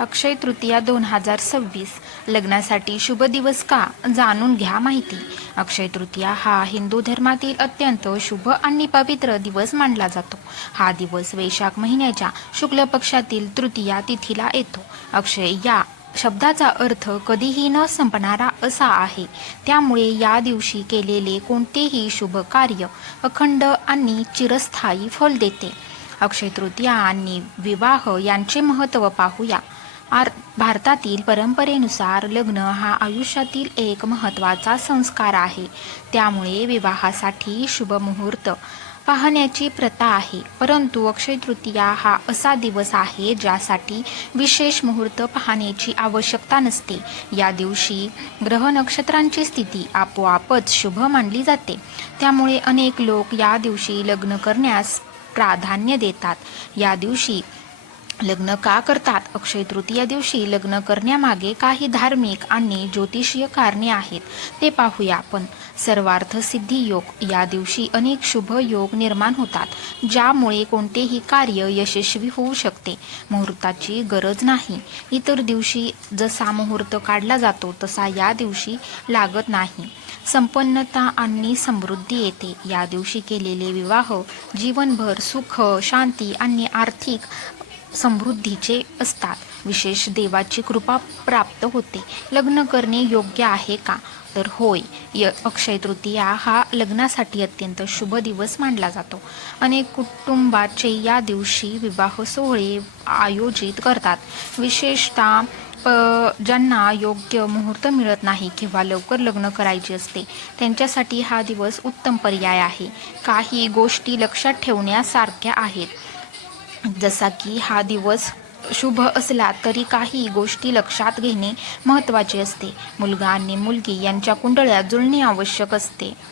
अक्षय तृतीया 2026 लग्नासाठी शुभ दिवस का? जाणून घ्या माहिती. अक्षय तृतीया हा हिंदू धर्मातील अत्यंत शुभ आणि पवित्र दिवस मानला जातो. हा दिवस वैशाख महिन्याच्या शुक्ल पक्षातील तृतीया तिथीला येतो. अक्षय या शब्दाचा अर्थ कधीही न संपणारा असा आहे. त्यामुळे या दिवशी केलेले कोणतेही शुभ कार्य अखंड आणि चिरस्थायी फल देते. अक्षय तृतीया आणि विवाह यांचे महत्त्व पाहूया. भारतातील परंपरेनुसार लग्न हा आयुष्यातील एक महत्त्वाचा संस्कार आहे. त्यामुळे विवाहासाठी शुभ मुहूर्त पाहण्याची प्रथा आहे. परंतु अक्षय तृतीया हा असा दिवस आहे ज्यासाठी विशेष मुहूर्त पाहण्याची आवश्यकता नसते. या दिवशी ग्रह नक्षत्रांची स्थिती आपोआपच शुभ मानली जाते. त्यामुळे अनेक लोक या दिवशी लग्न करण्यास प्राधान्य देतात. या दिवशी लग्न का करतात? अक्षय तृतीया दिवशी लग्न करण्यामागे काही धार्मिक आणि ज्योतिषीय कारणे आहेत. ते पाहूया आपण. सर्वार्थ सिद्धी योग. या दिवशी अनेक शुभ योग निर्माण होतात, ज्यामुळे कोणतेही कार्य यशस्वी होऊ शकते. मुहूर्ताची गरज नाही. इतर दिवशी जसा मुहूर्त काढला जातो तसा या दिवशी लागत नाही. संपन्नता आणि समृद्धी येते. या दिवशी केलेले विवाह जीवनभर सुख, शांती आणि आर्थिक समृद्धीचे असतात. विशेष देवाची कृपा प्राप्त होते. लग्न करणे योग्य आहे का? तर होय. अक्षय तृतीया हा लग्नासाठी अत्यंत शुभ दिवस मानला जातो. अनेक कुटुंबाचे या दिवशी विवाह सोहळे आयोजित करतात. विशेषतः ज्यांना योग्य मुहूर्त मिळत नाही किंवा लवकर लग्न करायचे असते त्यांच्यासाठी हा दिवस उत्तम पर्याय आहे. काही गोष्टी लक्षात ठेवण्यासारख्या आहेत. जसा की हा दिवस शुभ असला तरी काही गोष्टी लक्षात घेणे महत्त्वाचे असते. मुलगा आणि मुलगी यांच्या कुंडळ्या जुळणे आवश्यक असते.